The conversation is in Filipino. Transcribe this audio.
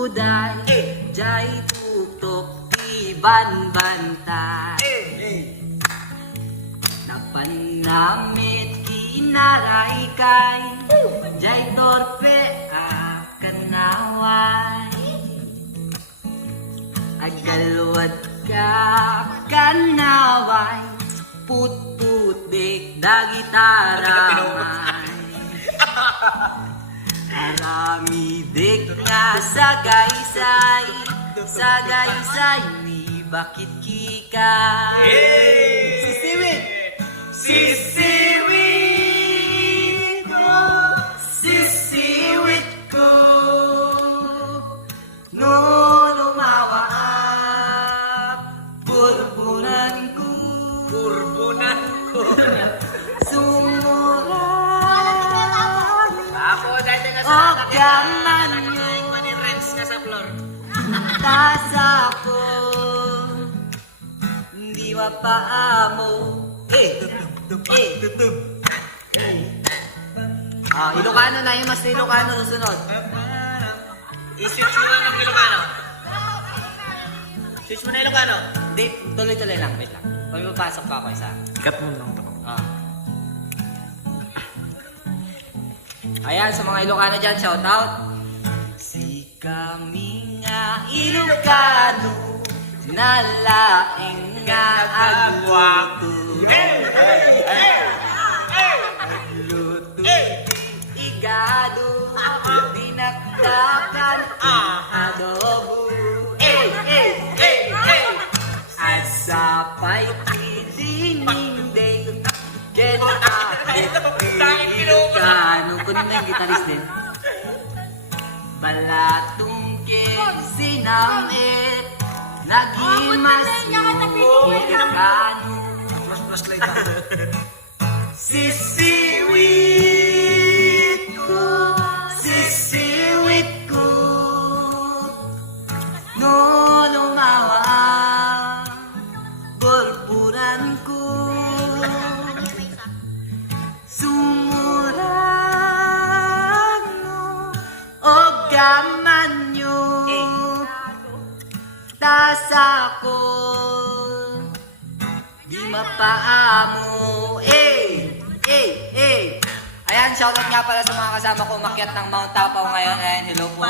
uday, jay tutok di banbantay. Napanamit kinaray kay, jay torpe akanaway. Agalwad ka kanaway, put-putik dagitaramay. Aramidik na sagaysay, sagaysay ni bakit kikay. Sisiwit! Sisiwit ko, sisiwit ko, no lumawaak, burbunan ko, sumurang, o gaman nyo, tasa ko, hindi mapaamo. Ilocano na yung mas Ilocano susunod. I-switch mo na ng Ilocano. Switch mo na Ilocano. Hindi, tuloy-tuloy lang. Wait lang. Pag papasok pa ako isa. Cut mo lang to. Ayan, sa mga Ilocano dyan, shout out. Si kami nga Ilocano, nalaing nga agwato. Luto igado, dinakdakan adobo. At sapay idininding, get Ilocano. Kunin mo yung gitarist din. Balatong sinamit, nagimas mo Ilocano. Sisiwit ko, sisiwit ko, no lumawa, burburan ko, sumurang mo, o gaman nyo, tasa ko, di mapaamo. Ayan, shoutout nga pala sa mga kasama ko umakyat ng Mount Tapao ngayon. Ayan, hello po.